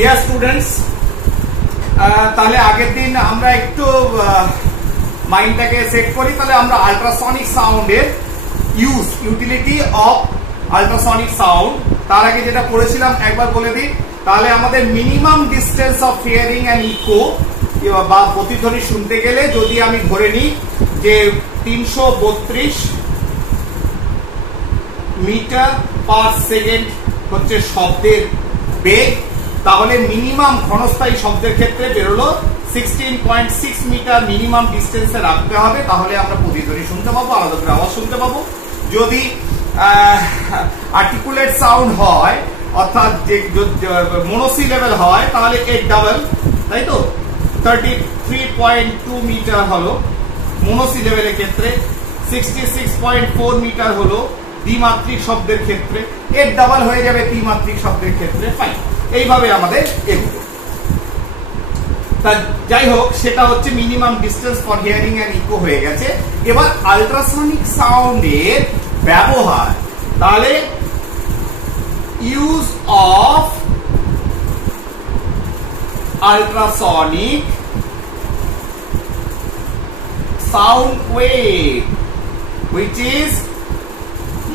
Dear students, তাহলে আগের দিন আমরা একটু মাইন্ডটাকে সেট করি। তাহলে আমরা আল্ট্রাসনিক সাউন্ডের ইউটিলিটি অফ আল্ট্রাসনিক সাউন্ড, তার আগে যেটা পড়েছিলাম একবার বলে দিই। তাহলে আমাদের minimum distance of hearing and echo বা প্রতিধ্বনি শুনতে গেলে যদি আমি ধরে নিই যে 332 মিটার পার সেকেন্ড হচ্ছে শব্দের বেগ, তাহলে মিনিমাম ক্ষণস্থায়ী শব্দের ক্ষেত্রে বেরোলো 16.6 মিটার মিনিমাম ডিস্টেন্সে রাখতে হবে, তাহলে আমরা প্রতিধ্বনি শুনতে পাবো, আলাদা করে আওয়াজ শুনতে পাবো। যদি আর্টিকুলেট সাউন্ড হয় অর্থাৎ যে মনোসিলেবল হয় তাহলে 8 ডাবল, তাই তো 33.2 মিটার হলো মনোসিলেবলের ক্ষেত্রে, 66.4 মিটার হলো দ্বিমাত্রিক শব্দের ক্ষেত্রে, 8 ডাবল হয়ে যাবে ত্রিমাত্রিক শব্দের ক্ষেত্রে। ফাইন, এইভাবে আমাদের এগুলো। তা যাই হোক, সেটা হচ্ছে minimum distance for hearing and echo হয়ে গেছে। এবার আল্ট্রাসনিক সাউন্ডের ব্যবহার, তাহলে use of ultrasonic sound wave which is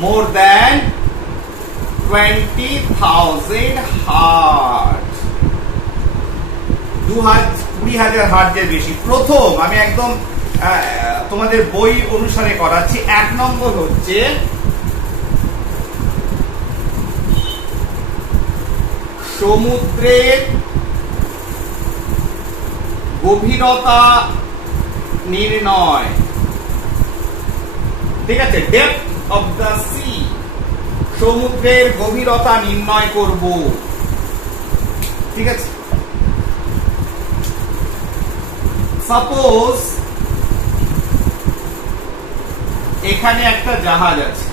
more than 20,000 hertz, 20,000 হার্টজের বেশি। প্রথম আমি একদম তোমাদের বই অনুসারে করাচ্ছি। 1 নম্বর হচ্ছে সমুদ্রের গভীরতা নির্ণয়, ঠিক আছে, ডেপথ অফ দ্য সি, সমুদ্রের গভীরতা নির্ণয় করব, ঠিক আছে। সাপোজ এখানে একটা জাহাজ আছে,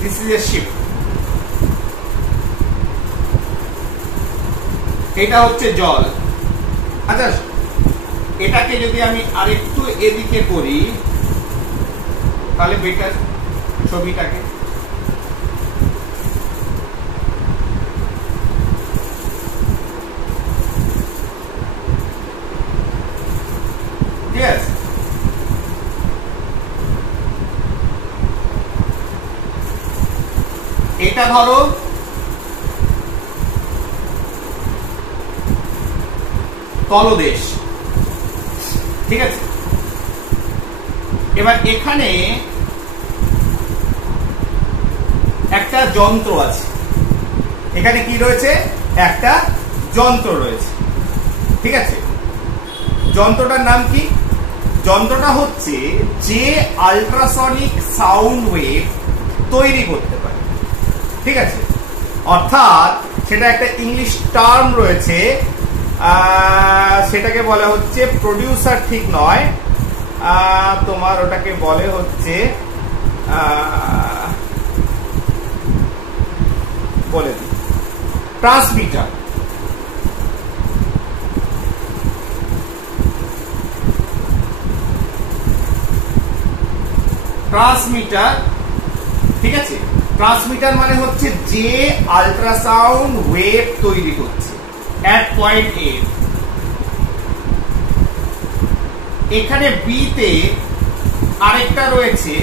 দিস ইজ এ শিপ, এটা হচ্ছে জল। আচ্ছা, এটাকে যদি আমি আরেকটু এদিকে করি তাহলে বেটার ছবিটাকে, yes, এটা ধরো তলদেশ, ঠিক আছে। এবার এখানে একটা যন্ত্র আছে, এখানে কি রয়েছে, একটা যন্ত্র রয়েছে, ঠিক আছে। যন্ত্রটার নাম কি? যন্ত্রটা হচ্ছে যে আল্ট্রাসনিক সাউন্ড ওয়েভ তৈরি করতে পারে, ঠিক আছে। অর্থাৎ সেটা একটা ইংলিশ টার্ম রয়েছে, সেটাকে বলা হচ্ছে প্রডিউসার, ঠিক নয়, তোমার ওটাকে বলে হচ্ছে বলে দিই ট্রান্সমিটার। ট্রান্সমিটার, ঠিক আছে। ট্রান্সমিটার মানে হচ্ছে যে আল্ট্রাসাউন্ড ওয়েভ তৈরি করছে at point A। এখানে B তে আরেকটা রয়েছে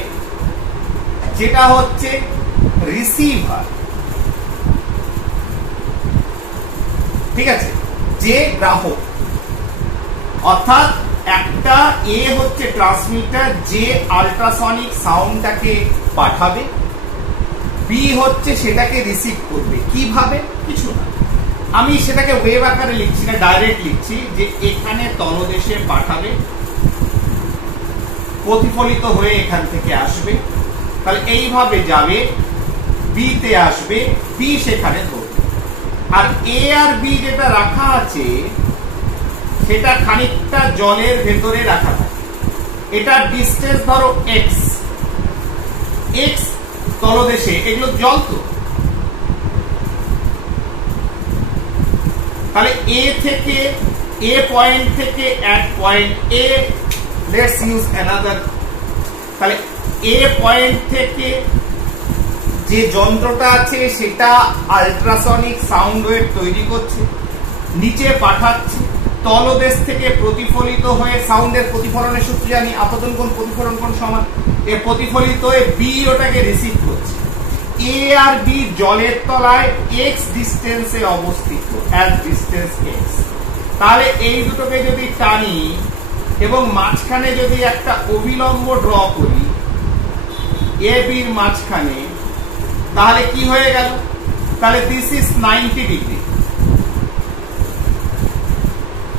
যেটা হচ্ছে রিসিভার, ঠিক আছে, যে গ্রাহক। অর্থাৎ একটা A হচ্ছে ট্রান্সমিটার যে আল্ট্রাসনিক সাউন্ডটাকে পাঠাবে, B হচ্ছে সেটাকে রিসিভ করবে। কিভাবে? কিছু না, আমি সেটাকে ওয়েভ আকারে লিখছি না, ডাইরেক্ট লিখছি যে এখানে তলদেশে পাঠাবে, প্রতিফলিত হয়ে এখান থেকে আসবে, তাহলে এইভাবে যাবে, বি তে আসবে, বি সেখানে ধরবে। আর এ আর বি যেটা রাখা আছে সেটা খানিকটা জলের ভেতরে রাখা থাকে। এটা ডিস্টেন্স ধরো এক্স, এক্স তলদেশে, এগুলো জল তো, তাহলে এ থেকে এ পয়েন্ট থেকে at point A, let's use another, তাহলে এ পয়েন্ট থেকে যে যন্ত্রটা আছে সেটা আল্ট্রাসনিক সাউন্ড ওয়েভ তৈরি করছে, নিচে পাঠাচ্ছে, তলদেশ থেকে প্রতিফলিত হয়ে, সাউন্ডের প্রতিফলনের সূত্র জানি, আপতন কোণ প্রতিফলন কোণ সমান, এ প্রতিফলিত হয়ে বি ওটাকে রিসিভ করছে। এ আর বি জলের তলায় এক্স ডিস্টেন্সে অবস্থিত, অ্যাট ডিস্টেন্স এক্স। তাহলে এই দুটোকে যদি টানি এবং মাঝখানে যদি একটা অবিলম্ব ড্র করি এ বির মাঝখানে, তাহলে কি হয়ে গেল? তাহলে দিস ইজ 90 ডিগ্রি,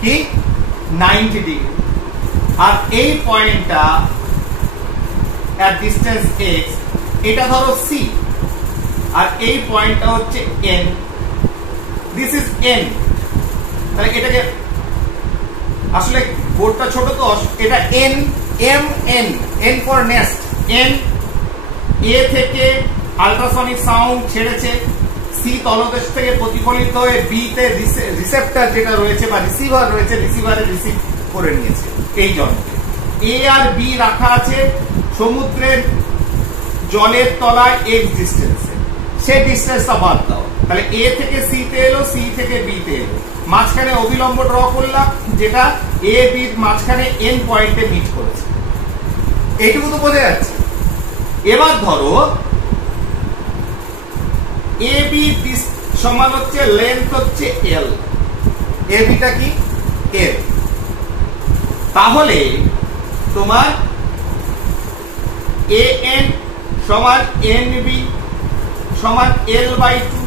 কি 90 ডিগ্রি। আর এই পয়েন্টটা at distance x, এটা ধরো c, আর এই পয়েন্টটা হচ্ছে n, দিস ইজ n। তাহলে এটাকে আসলে বোর্ডটা ছোট তো, এটা n, m, n, n for nest, n এ থেকে আল্ট্রাসনিক সাউন্ড ছেড়েছে, সি তলদেশ থেকে প্রতিফলিত হয়ে বি তে রিসেপ্টর যেটা রয়েছে বা রিসিভার রয়েছে, রিসিভারে রিসিভ করে নিয়েছে এই যন্ত্রে। এ আর বি রাখা আছে সমুদ্রের জলের তলায় এক্স ডিস্টেন্সে, সেই ডিস্টেন্সটা বাদ দাও, তাহলে এ থেকে সি তে এলো, সি থেকে বি তে এলো, মাঝখানে অবিলম্ব ড্র করলাম যেটা এ বি মাঝখানে এন পয়েন্টে মিট করেছে। এইটুকু তো বোঝা যাচ্ছে। এবার ধরো এ বি সমান হচ্ছে লেন্থ হচ্ছে এল, এ বিটা কি এল, তাহলে তোমার এ এন সমান এন বি সমান L/2,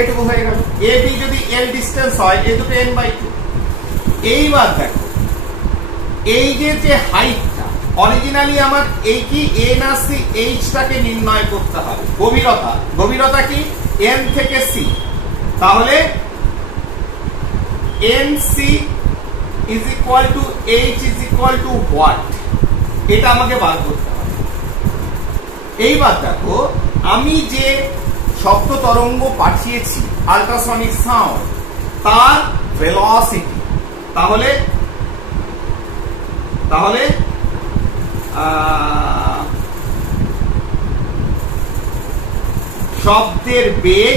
এটুকু হয়ে গেল। এ বি যদি এল ডিস্টেন্স হয়, এ দুটো N/2। এইবার দেখো এই যে হাইটটা, অরিজিনালি আমার এই কি এ না সি, এইচটাকে নির্ণয় করতে হবে। গভীরতা, গভীরতা কি এন থেকে সি, তাহলে N C is equal to H is equal to what, এটা আমাকে বার করতে হবে। এইবার দেখো আমি যে শব্দ তরঙ্গ পাঠিয়েছি আল্ট্রাসনিক সাউন্ড, তার ভেলোসিটি, তাহলে শব্দের বেগ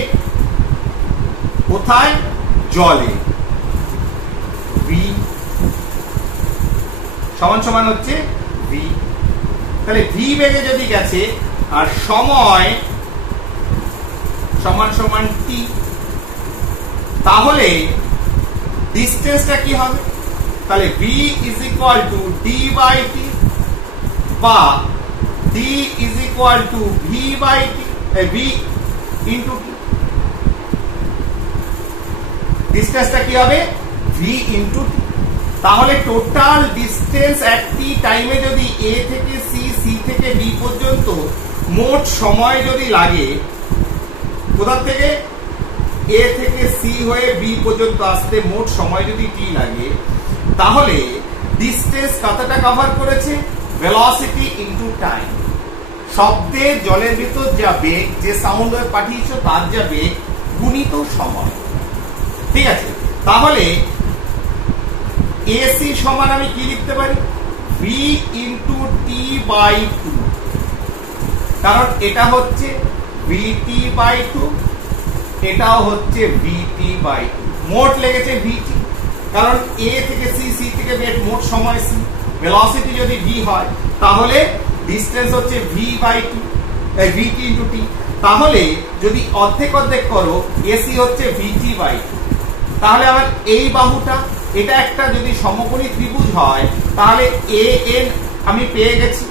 কোথায়? জলে, ভি সমান সমান হচ্ছে ভি। তাহলে ভি বেগে যদি গেছে আর সময় সমান সমান টি, তাহলে ডিস্টেন্সটা কি হবে? তাহলে v is equal to d by t, বা d is equal to v by t, v into t. ডিস্টেন্সটা কি হবে? V into t. তাহলে টোটাল ডিস্টেন্স এট টি টাইমে যদি এ থেকে সি, সি থেকে বি পর্যন্ত মোট সময় যদি লাগে, কোথা থেকে এ থেকে সি হয়ে বি পর্যন্ত আসতে মোট সময় যদি টি লাগে, তাহলে ডিস্টেন্স কতটা কভার করেছে? Velocity into time. শব্দের জলের ভিতর যা বেগ, যে সাউন্ড ওয়েভ পাঠিয়েছো তার যা বেগ গুণিত সময়। ঠিক আছে, তাহলে এসি সমান আমি কি লিখতে পারি? V into t by two, কারণ এটা হচ্ছে ভিটি বাই টু, এটাও হচ্ছে ভিটি বাই টু। মোট লেগেছে ভিটি, কারণ এ থেকে সি, সি থেকে বি, মোট সময় সি। ভেলোসিটি যদি ভি হয় তাহলে ডিস্টেন্স হচ্ছে v by two, v t into t. তাহলে যদি অর্ধেক অর্ধেক করো, এসি হচ্ছে ভিটি বাই টু। তাহলে আমার এই বাহুটা, এটা একটা যদি সমকোণী ত্রিভুজ হয়, তাহলে এ এন আমি পেয়ে গেছি,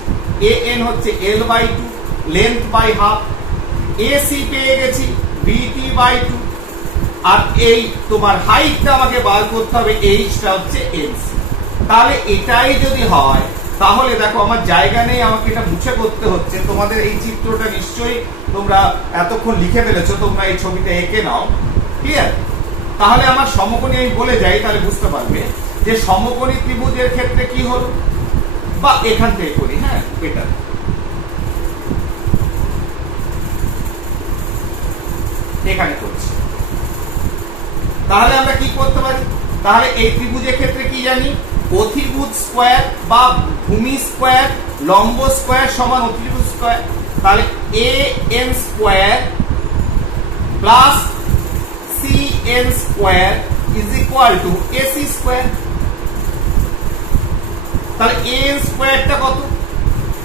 এ এন হচ্ছে l by two, length by half. AC পেয়ে গেছি ভিটি বাই টু, আর এই তোমার হাইটটা আমাকে বার করতে হবে, এইচটা হচ্ছে এনসি। তাহলে এটাই যদি হয়, তাহলে দেখো আমার জায়গা নেই, আমাকে এটা মুছে করতে হচ্ছে। তোমাদের এই চিত্রটা নিশ্চয়ই তোমরা এতক্ষণ লিখে ফেলেছো, তোমরা এই ছবিটা এঁকে নাও। ক্লিয়ার? তাহলে আমার সমকোণী আমি বলে যাই, তাহলে বুঝতে পারবে যে সমকোণী ত্রিভুজের ক্ষেত্রে কি হলো, বা এখান থেকে করি। হ্যাঁ, এটা এখানে করছি। তাহলে আমরা কি করতে পারি? তাহলে এই ত্রিভুজের ক্ষেত্রে কি জানি? অতিভুজ স্কয়ার বা ভূমি স্কয়ার লম্ব স্কয়ার সমান অতিভুজ স্কয়ার। তাহলে a n square plus c n square is equal two ac square. তাহলে a n স্কয়ারটা কত?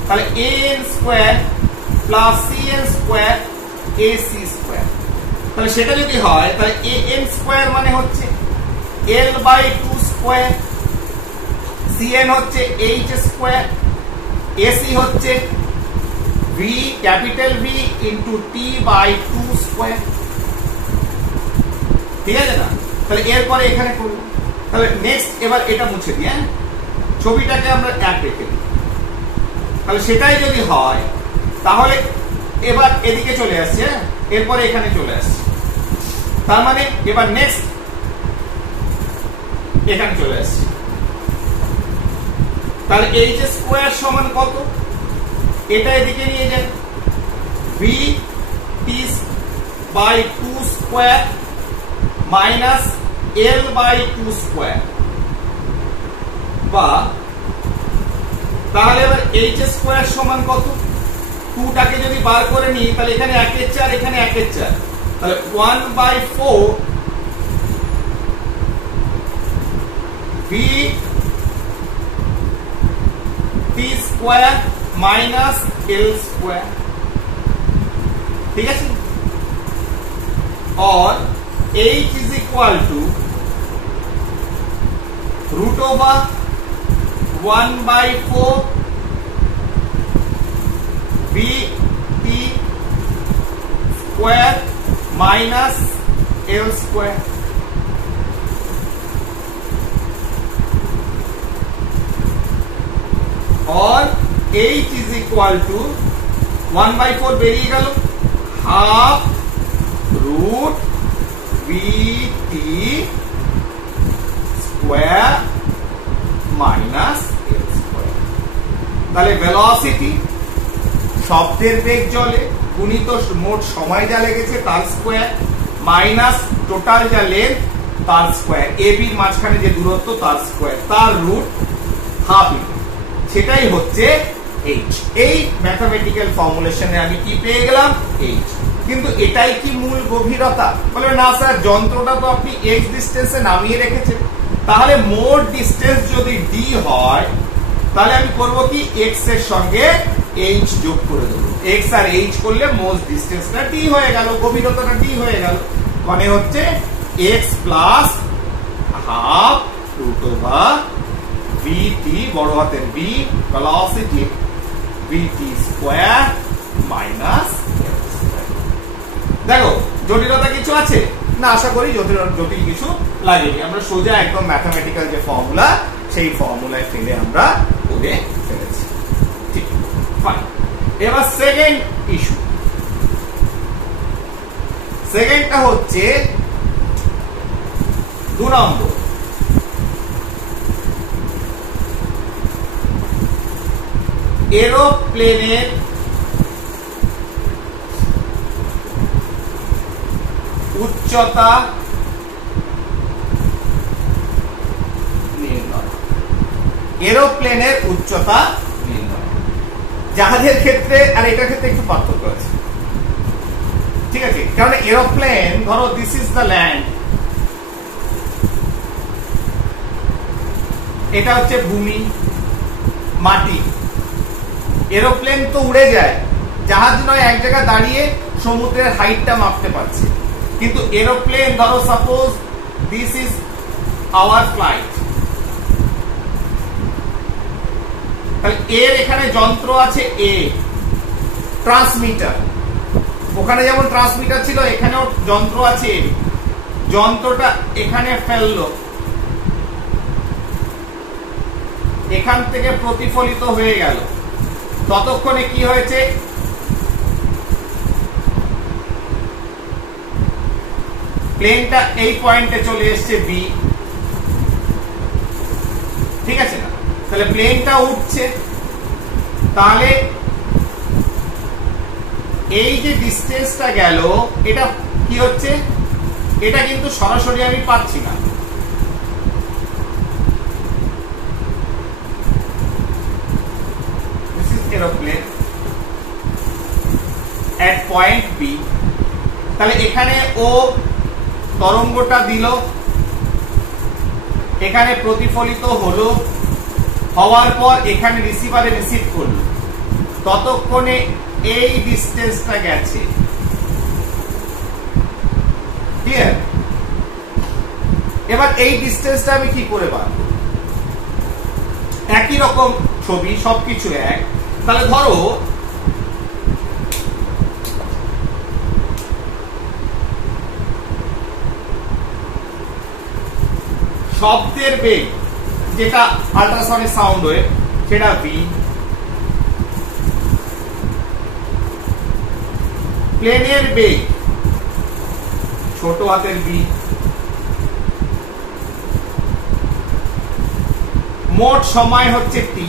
তাহলে a n square plus c n square ac square. তাহলে সেটা যদি হয় তাহলে a n স্কয়ার মানে হচ্ছে l by 2 square, c n হচ্ছে h স্কয়ার, ac হচ্ছে v capital V into t by 2 square. ঠিক আছে না? তাহলে এরপরে এখানে করব। তাহলে নেক্সট এবার এটা মুছে দিই, হ্যাঁ, ছবিটাকে আমরা এক রেখে দিই। তাহলে সেটাই যদি হয় তাহলে এবার এদিকে চলে আসছে, হ্যাঁ, এরপরে এখানে চলে আসছে। তার মানে এবার নেক্সট এখানে চলে আসছে। তাহলে h স্কয়ার সমান কত? এটা এদিকে নিয়ে যান, v t by 2 square minus l by 2 square, বা তাহলে এবার h স্কয়ার সমান কত? 2 টাকে যদি বার করে নিই তাহলে এখানে 1 এর 4, এখানে 1 এর 4, তাহলে 1 by 4 v t square minus l square. ঠিক আছে? और h is equal to root over 1 by 4 v t square minus l square। और h is equal to 1 by 4 বেরিয়ে গেল, half root v t square minus l square. তাহলে velocity শব্দের বেগ জলে গুণিত মোট সময় যা লেগেছে তার স্কয়ার মাইনাস টোটাল যা লেন্থ তার স্কয়ার, এ বির মাঝখানে যে দূরত্ব তার স্কয়ার, তার রুট হাফ, সেটাই হচ্ছে h। এই ম্যাথমেটিক্যাল ফর্মুলেশনে আমি কি পেয়ে গেলাম? h। কিন্তু এটাই কি মূল গভীরতা? বলবে না স্যার, যন্ত্রটা তো আপনি x ডিসটেন্সে নামিয়ে রেখেছেন, তাহলে মোট ডিসটেন্স যদি d হয় তাহলে আমি করব কি x এর সঙ্গে h যোগ করে দেব। x আর h করলে মোট ডিসটেন্সটা d হয়ে গেল, গভীরতাটা d হয়ে গেল। মানে হচ্ছে x plus half root over vt বড় হাতের v velocity vt square minus. দেখো জটিলতা কিছু আছে না? আশা করি জটিল কিছু লাগেনি। আমরা সোজা একদম ম্যাথমেটিক্যাল যে ফর্মুলা সেই ফর্মুলায় ফেলে আমরা করে ফেলেছি। ঠিক, ফাইন। এবার সেকেন্ড ইস্যু, সেকেন্ডটা হচ্ছে 2 নম্বর। এরোপ্লেনের উচ্চতা নির্ণয়। এরোপ্লেনের উচ্চতা নির্ণয়। জাহাজের ক্ষেত্রে আর এটার ক্ষেত্রে একটু পার্থক্য আছে, ঠিক আছে? কারণ এরোপ্লেন, ধরো দিস ইজ দ্য ল্যান্ড, এটা হচ্ছে ভূমি, মাটি। এরোপ্লেন তো উড়ে যায়, জাহাজ নয়, এক জায়গায় দাঁড়িয়ে সমুদ্রের হাইটটা মাপতে পারছে। কিন্তু এরোপ্লেন, ধরো suppose this is our flight, তাহলে এর এখানে যন্ত্র আছে, এ ট্রান্সমিটার, ওখানে যেমন ট্রান্সমিটার ছিল এখানেও যন্ত্র আছে, যন্ত্রটা এখানে ফেললো, এখান থেকে প্রতিফলিত হয়ে গেল, ততক্ষণে কি হয়েছে? প্লেনটা এই পয়েন্টে চলে এসছে বি, ঠিক আছে না? তাহলে প্লেনটা উঠছে, তাহলে এই যে ডিসটেন্সটা গেল এটা কি হচ্ছে? এটা কিন্তু সরাসরি আমি পাচ্ছি না, this is aeroplane, point B, তাহলে এখানে ও তরঙ্গটা দিল, এখানে প্রতিফলিত হলো, হওয়ার পর এখানে রিসিভারে রিসিভ করলো, ততক্ষণে এই ডিসটেন্সটা গেছে। ক্লিয়ার? এবার এই ডিসটেন্সটা আমি কি করে পাবো? একই রকম ছবি, সবকিছু এক। তাহলে ধরো শব্দের বেগ যেটা আল্ট্রাসনিক সাউন্ড ওয়েভ সেটা ভি, প্লেনের বেগ ছোট হাতের ভি, মোট সময় হচ্ছে টি।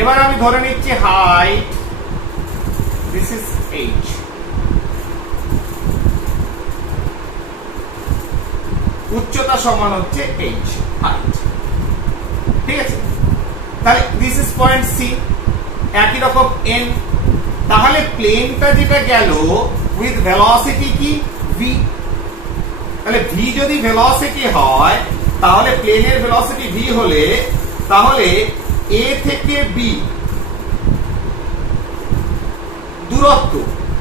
এবার আমি ধরে নিচ্ছি হাইট, দিস ইজ এইচ, উচ্চতা সমান হচ্ছে এইচ, হাইট। ঠিক আছে? তাহলে দিস ইজ পয়েন্ট সি, একই রকম এন। তাহলে প্লেনটা যেটা গেল উইথ ভেলোসিটি কি ভি, তাহলে ভি যদি ভেলোসিটি হয় তাহলে প্লেনের ভেলোসিটি ভি হলে তাহলে এ থেকে বি দূরত্ব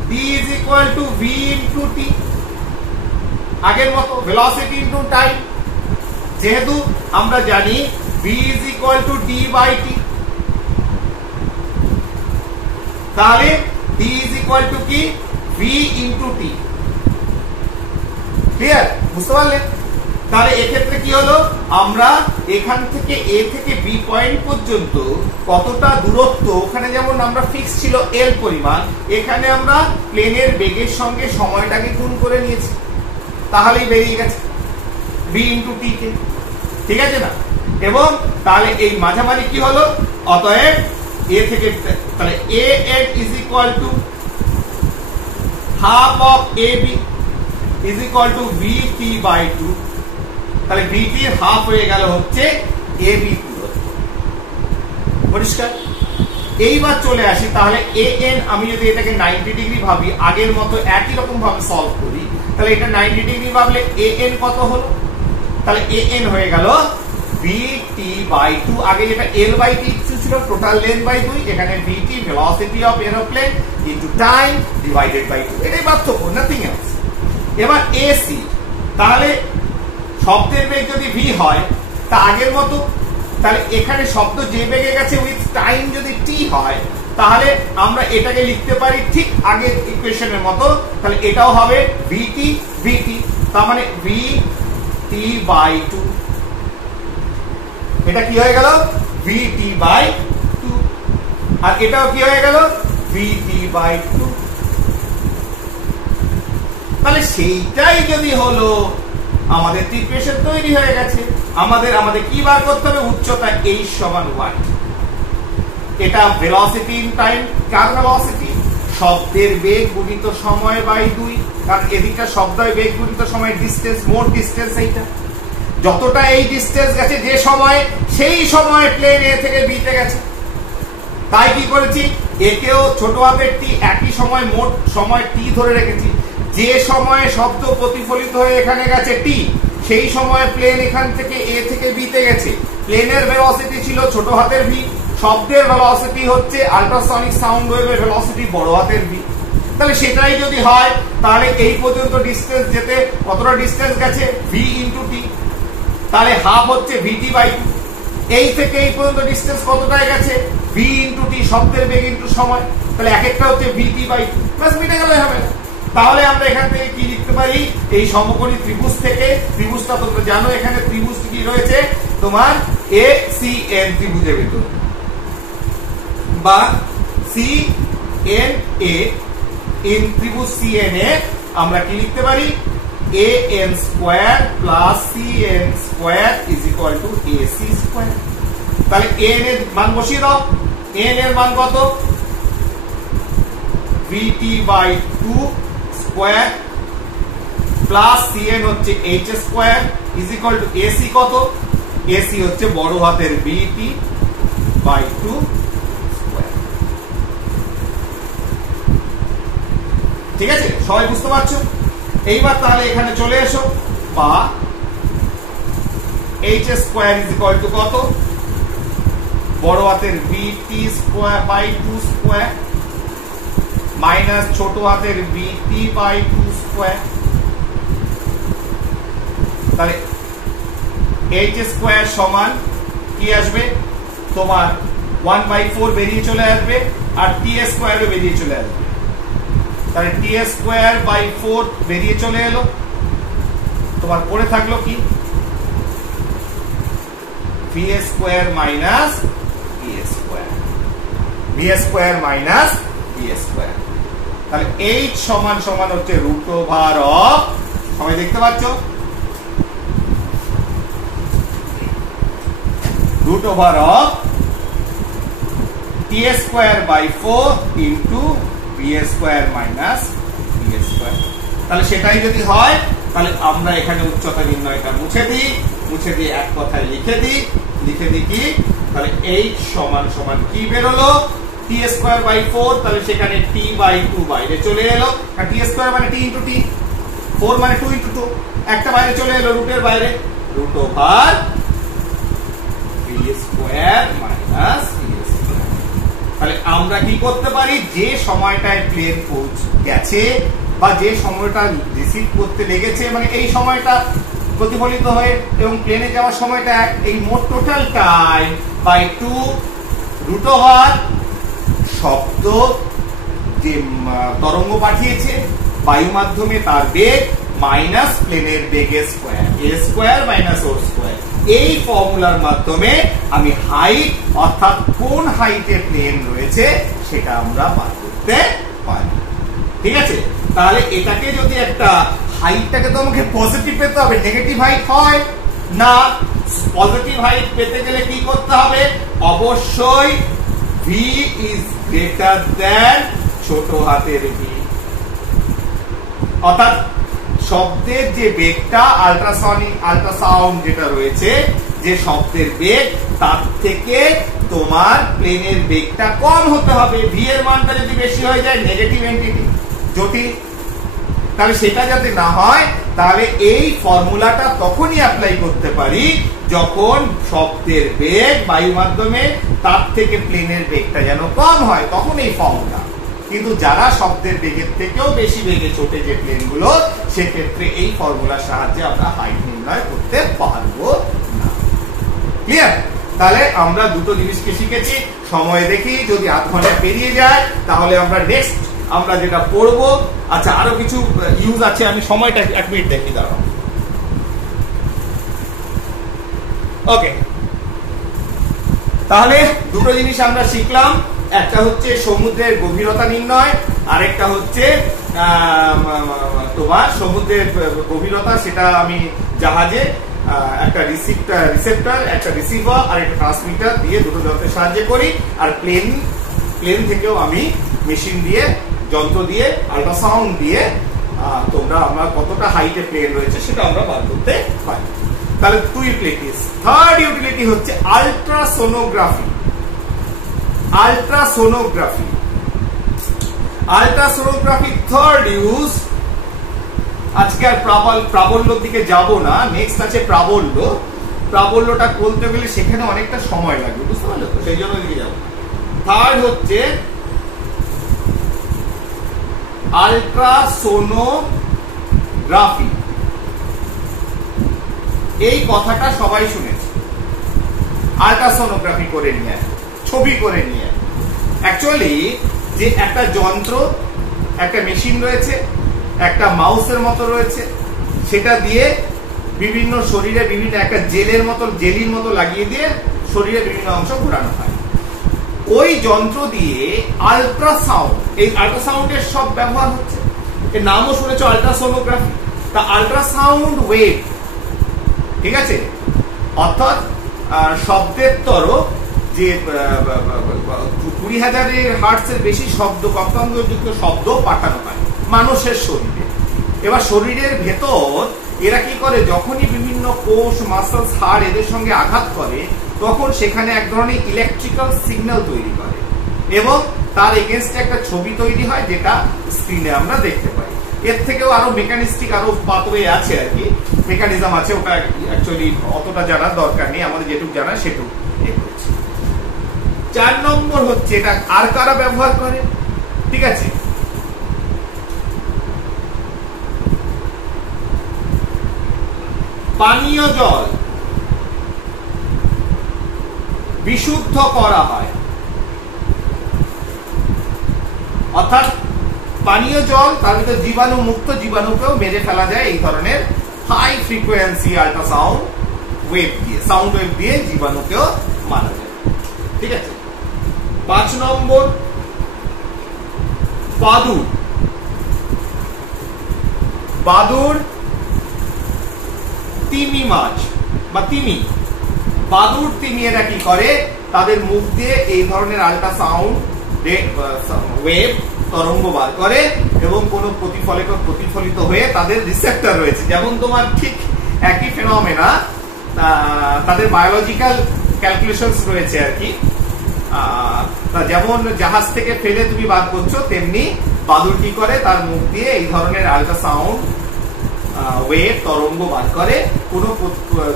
d is equal to v into t, আগের মতো ভেলোসিটি ইন্টু টাইম। যেহেতু আমরা জানি v is equal to d by t, তাহলে ডি ইজ ইকুয়াল টু কি ভি ইন্টু টি। ক্লিয়ার? বুঝতে পারলেন? তাহলে এক্ষেত্রে কি হলো, আমরা এখান থেকে এ থেকে বি পয়েন্ট পর্যন্ত কতটা দূরত্ব, ওখানে যেমন আমরা ফিক্স ছিল এল পরিমাণ, এখানে আমরা প্লেনের বেগের সঙ্গে সময়টাকে গুণ করে নিয়েছি, তাহলেই বেরিয়ে গেছে ভি ইন্টু টি কে। ঠিক আছে না? এবং তাহলে এই মাঝামাঝি কি হলো, অতএব এ থেকে তাহলে A N is equal to half of A B is equal to V T by two. তাহলে ভি টি হাফ হয়ে গেল হচ্ছে এ বি দূরত্ব। পরিষ্কার? এইবার চলে আসি, তাহলে এ এন আমি যদি এটাকে 90 ডিগ্রি ভাবি, আগের মতো একই রকম ভাবে সলভ করি, তাহলে এটা 90 ডিগ্রি ভাবলে এ এন কত হলো? তাহলে এ এন হয়ে গেল ভি টি বাই টু, আগে যেটা এল বাই টি ছিল টোটাল লেন্থ বাই 2, এখানে V T velocity of aeroplane into time divided by 2, এটাই পার্থক্য, নাথিং এলস। এবার এসি, তাহলে শব্দের বেগ যদি ভি হয় তা আগের মতো, তাহলে এখানে শব্দ যে বেগে গেছে উইথ টাইম যদি টি হয়, তাহলে আমরা এটাকে লিখতে পারি ঠিক আগের ইকুয়েশনের মতো, তাহলে এটাও হবে ভিটি ভিটি, তার মানে ভি টি বাই টু। এটা কি হয়ে গেল ভিটি বাই টু, আর এটাও কি হয়ে গেল ভিটি বাই টু। তাহলে সেইটাই যদি হলো, আমাদের ইকুয়েশন তৈরি হয়ে গেছে। আমাদের কি বার করতে হবে? উচ্চতা h সমান ওয়াট। এটা velocity in time, car velocity? শব্দের বেগ গুণিত সময় বাই 2, কারণ এদিকটা শব্দের বেগ গুণিত সময় ডিসটেন্স, মোট ডিসটেন্স এইটা। যতটা এই ডিসটেন্স গেছে যে সময়, সেই সময় প্লেন এ থেকে বি তে গেছে। তাই কি করেছি, একেও ছোট হাতের টি, একই সময় মোট সময় টি ধরে রেখেছি। যে সময়ে শব্দ প্রতিফলিত হয়ে এখানে গেছে টি, সেই সময় প্লেন এখান থেকে এ থেকে বি তে গেছে। প্লেনের ভেলোসিটি ছিল ছোট হাতের ভি, শব্দের ভেলোসিটি হচ্ছে আল্ট্রাসনিক সাউন্ড ওয়েভের ভেলোসিটি বড় হাতের ভি। তাহলে সেটাই যদি হয়, তাহলে এই পর্যন্ত ডিসটেন্স যেতে কতটা ডিসটেন্স গেছে? ভি ইন্টু টি, তাহলে হাফ হচ্ছে ভিটি বাই টু। এই থেকে এই পর্যন্ত ডিসটেন্স কতটায় গেছে? ভি ইন্টু টি, শব্দের বেগ ইন্টু সময়, তাহলে এক একটা হচ্ছে ভিটি বাই টু। ব্যাস মিটে গেলে হবে না। তাহলে আমরা এখান থেকে কি লিখতে পারি? এই সমকোণী ত্রিভুজ থেকে, ত্রিভুজটা তোমরা জানো এখানে ত্রিভুজ কি রয়েছে তোমার, এ সি এন ত্রিভুজের ভিতর, বা সি এন এ, ইন ত্রিভুজ সি এন এ আমরা কি লিখতে পারি? A N square plus C N square is equal to A C square. তাহলে এন এর মান বসিয়ে দাও। এন এর মান কত? V t by two square plus C N হচ্ছে H square is equal to AC কত? এসি হচ্ছে বড় হাতের বিটি বাই টু স্কোয়ার। ঠিক আছে, সবাই বুঝতে পারছো? এইবার তাহলে এখানে চলে এসো, বা h square is equal to কত, বড় হাতের vt square by 2 square minus ছোট হাতের vt বাই 2 স্কয়ার। তাহলে h স্কয়ার সমান কি আসবে তোমার 1/4 বেরিয়ে চলে আসবে, আর t স্কয়ারও বেরিয়ে চলে আসবে। তাহলে t স্কয়ার বাই 4 বেরিয়ে চলে এলো, তোমার পড়ে থাকলো কি v square minus v square, v square minus v square. তাহলে h সমান সমান হচ্ছে রুট ওভার অফ, সবাই দেখতে পাচ্ছ, root over of t square by 4 into v square minus v square. তাহলে সেটাই যদি হয় তাহলে আমরা এখানে উচ্চতা নির্ণয়টা মুছে দিই এক কথায় লিখে দিই কি, তাহলে h সমান সমান কি বেরোলো t স্কয়ার বাই 4, তাহলে সেখানে t বাই 2 বাইরে চলে এলো, আর t স্কয়ার মানে t ইনটু t, 4 মানে 2 ইনটু 2, একটা বাইরে চলে এলো রুটের বাইরে, root over v square minus v square. তাহলে আমরা কি করতে পারি, যে সময়টায় প্লেন পৌঁছ গেছে বা যে সময়টা রিসিভ করতে লেগেছে, মানে এই সময়টা প্রতিফলিত হয়ে এবং প্লেনে যাওয়ার সময়টা এই মোট total time by 2 root over শব্দ যে তরঙ্গ পাঠিয়েছে বায়ু মাধ্যমে তার বেগ মাইনাস প্লেনের বেগের square, a square minus o square. এই ফর্মুলার মাধ্যমে আমি হাইট অর্থাৎ কোন হাইটে প্লেন রয়েছে সেটা আমরা বার করতে পারি। ঠিক আছে, তাহলে এটাকে যদি একটা হাইটটাকে তো আমাকে পজিটিভ পেতে হবে, নেগেটিভ হাইট হয় না। পজিটিভ হাইট পেতে গেলে কি করতে হবে, অবশ্যই v ইজ গ্রেটার দ্যান ছোট হাতের v, অর্থাৎ শব্দের যে বেগটা আল্ট্রাসাউন্ড যেটা রয়েছে, যে শব্দের বেগ তার থেকে তোমার প্লেনের বেগটা কম হতে হবে। v এর মানটা যদি বেশি হয়ে যায় নেগেটিভ এন্টিটি, জটিল। তাহলে সেটা যাতে না হয়, তাহলে এই ফর্মুলাটা তখনই অ্যাপ্লাই করতে পারি যখন শব্দের বেগ বায়ু মাধ্যমে তার থেকে প্লেনের বেগটা যেন কম হয়, তখন এই ফর্মুলা। কিন্তু যারা শব্দের বেগের থেকেও বেশি বেগে ছোটে যে প্লেনগুলো, সেক্ষেত্রে এই ফর্মুলার সাহায্যে আমরা হাইট নির্ণয় করতে পারবো না। ক্লিয়ার? তাহলে আমরা দুটো জিনিসকে শিখেছি, সময় দেখি যদি আধ ঘন্টা পেরিয়ে যায় তাহলে আমরা নেক্সট আমরা যেটা পড়বো, আচ্ছা আরো কিছু ইউজ আছে, আমি সময়টা 1 মিনিট দেখি, দাঁড়াও। ওকে, তাহলে দুটো জিনিস আমরা শিখলাম, একটা হচ্ছে সমুদ্রের গভীরতা নির্ণয়, আরেকটা হচ্ছে তোমার সমুদ্রের গভীরতা, সেটা আমি জাহাজে একটা রিসেপ্টর, একটা রিসিভার আর একটা ট্রান্সমিটার দিয়ে দুটো যন্ত্রের সাহায্যে করি, আর প্লেন থেকেও আমি মেশিন দিয়ে, যন্ত্র দিয়ে, আল্ট্রাসাউন্ড দিয়ে আমরা কতটা হাইটে প্লেন রয়েছে সেটা আমরা বার করতে পারি। তাহলে 2 ইউটিলিটিস। থার্ড ইউটিলিটি হচ্ছে আল্ট্রাসোনোগ্রাফি। Ultrasonography third use. আজকে আর প্রাবল্যর দিকে যাব না, নেক্সট আছে প্রাবল্য। প্রাবল্যটা বলতে গেলে সেখানে অনেকটা সময় লাগবে, বুঝতে পারলে তো, সেই জন্য দিকে যাব। থার্ড হচ্ছে আল্ট্রাসোনোগ্রাফি। এই কথাটা সবাই শুনেছে, আল্ট্রাসোনোগ্রাফি করে নিয়ে, ছবি করে নিয়ে। অ্যাকচুয়ালি যে একটা যন্ত্র, একটা মেশিন রয়েছে, একটা মাউসের মতো রয়েছে, সেটা দিয়ে বিভিন্ন শরীরে বিভিন্ন একটা জেলির মতো লাগিয়ে দিয়ে শরীরে বিভিন্ন অংশ ঘোরানো হয়। ওই যন্ত্র দিয়ে আল্ট্রাসাউন্ড, এই আল্ট্রাসাউন্ডের সব ব্যবহার হচ্ছে, এর নামও শুনেছো আল্ট্রাসোনোগ্রাফি। তা আল্ট্রাসাউন্ড ওয়েভ, ঠিক আছে, অর্থাৎ শব্দের তরঙ্গ যে 20,000 হার্টজের বেশি শব্দ, কম্পাঙ্কযুক্ত শব্দ পাঠানো হয় মানুষের শরীরে। এবার শরীরের ভেতর এরা কি করে, যখনই বিভিন্ন কোষ, মাসলস, হাড় এদের সঙ্গে আঘাত করে, তখন সেখানে এক ধরনের ইলেকট্রিক্যাল সিগন্যাল তৈরি করে এবং তার এগেনস্টে একটা ছবি তৈরি হয়, যেটা স্ক্রিনে আমরা দেখতে পাই। এর থেকেও আরো মেকানিস্টিক আরো পাথওয়ে আছে আর কি, মেকানিজম আছে, ওটা অ্যাকচুয়ালি অতটা জানার দরকার নেই, আমাদের যেটুকু জানা সেটুকু। 4 নম্বর হচ্ছে এটা আর কারা ব্যবহার করে, ঠিক আছে। পানীয় জল বিশুদ্ধ করা হয়, অর্থাৎ পানীয় জল তার ভিতরে জীবাণু মুক্ত, জীবাণুকেও মেরে ফেলা যায় এই ধরনের হাই ফ্রিকোয়েন্সি আল্ট্রাসাউন্ড ওয়েভ দিয়ে, সাউন্ড ওয়েভ দিয়ে জীবাণুকেও মারা যায়, ঠিক আছে। 5 নম্বর বাদুড়। বাদুড় তিমি মাছ বা তিমি, বাদুড় তিমি এরা কি করে, তাদের মুখ দিয়ে এই ধরনের আল্ট্রাসাউন্ড ওয়েভ তরঙ্গ বার করে এবং কোন প্রতিফলিত হয়ে তাদের রিসেপ্টর রয়েছে, যেমন তোমার ঠিক একই ফেনোমেনা তাদের বায়োলজিক্যাল ক্যালকুলেশনস রয়েছে আর কি। যেমন জাহাজ থেকে ফেলে তুমি বার করছো, তেমনি বাদুড় কি করে, তার মুখ দিয়ে এই ধরনের আল্ট্রাসাউন্ড ওয়েভ তরঙ্গ বার করে, কোন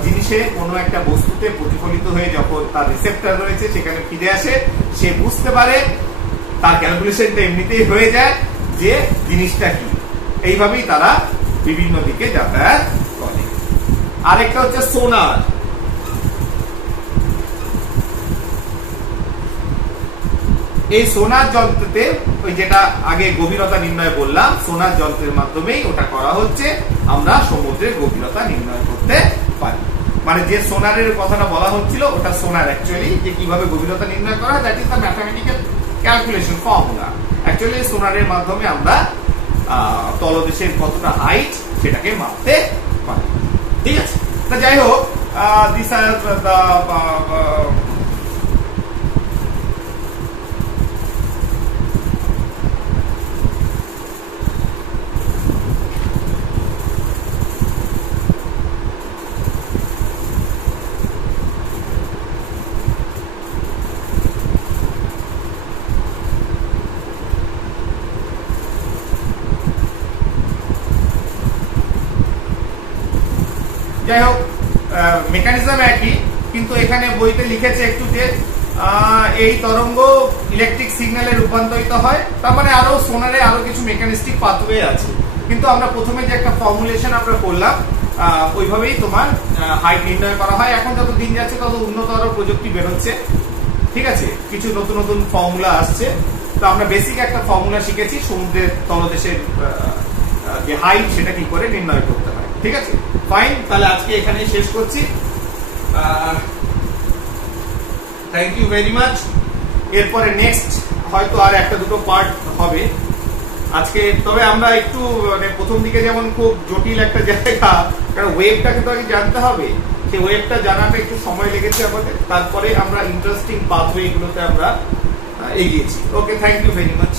জিনিসে কোনো একটা বস্তুতে প্রতিফলিত হয়ে যখন তার রিসেপ্টর রয়েছে সেখানে ফিরে আসে, সে বুঝতে পারে, তার ক্যালকুলেশনটা এমনিতেই হয়ে যায় যে জিনিসটা কি। এইভাবেই তারা বিভিন্ন দিকে যাতায়াত করে। আরেকটা হচ্ছে সোনার। এই সোনার যন্ত্রতে, ওই যেটা আগে গভীরতা নির্ণয় বললাম, সোনার যন্ত্রের মাধ্যমেই ওটা করা হচ্ছে, আমরা সমুদ্রের গভীরতা নির্ণয় করতে পারি। মানে যে সোনারের কথাটা বলা হচ্ছিল ওটা সোনার, অ্যাকচুয়ালি যে কিভাবে গভীরতা নির্ণয় করা হয়, that is the mathematical calculation formula. Actually সোনারের মাধ্যমে আমরা তলদেশের কতটা হাইট সেটাকে মাপতে পারি, ঠিক আছে। তা যাই হোক, দিস আর দ্য যাই হোক, মেকানিজম একই, কিন্তু এখানে বইতে লিখেছে একটু যে এই তরঙ্গ ইলেকট্রিক সিগন্যালে রূপান্তরিত হয়, তার মানে আরো সোনারে আরো কিছু মেকানিস্টিক পাথওয়ে আছে। কিন্তু আমরা প্রথমে যে একটা ফর্মুলেশন আমরা করলাম, ওইভাবেই তোমার হাইট নির্ণয় করা হয়। এখন যত দিন যাচ্ছে তত উন্নত আরো প্রযুক্তি বেরোচ্ছে, ঠিক আছে, কিছু নতুন নতুন ফর্মুলা আসছে। তো আমরা বেসিক একটা ফর্মুলা শিখেছি, সমুদ্রের তলদেশের যে হাইট সেটা কি করে নির্ণয় করতে হয়, ঠিক আছে। ফাইন, তাহলে আজকে এখানেই শেষ করছি। Thank you very much. এরপরে নেক্সট হয়তো আর একটা দুটো পার্ট হবে আজকে। তবে আমরা একটু মানে প্রথম দিকে যেমন খুব জটিল একটা জায়গা, কারণ ওয়েবটাকে তো আগে জানতে হবে, সেই ওয়েবটা জানাটা একটু সময় লেগেছে আমাদের, তারপরে আমরা ইন্টারেস্টিং পাথওয়ে গুলোতে আমরা এগিয়েছি। ওকে, থ্যাংক ইউ ভেরি মাচ।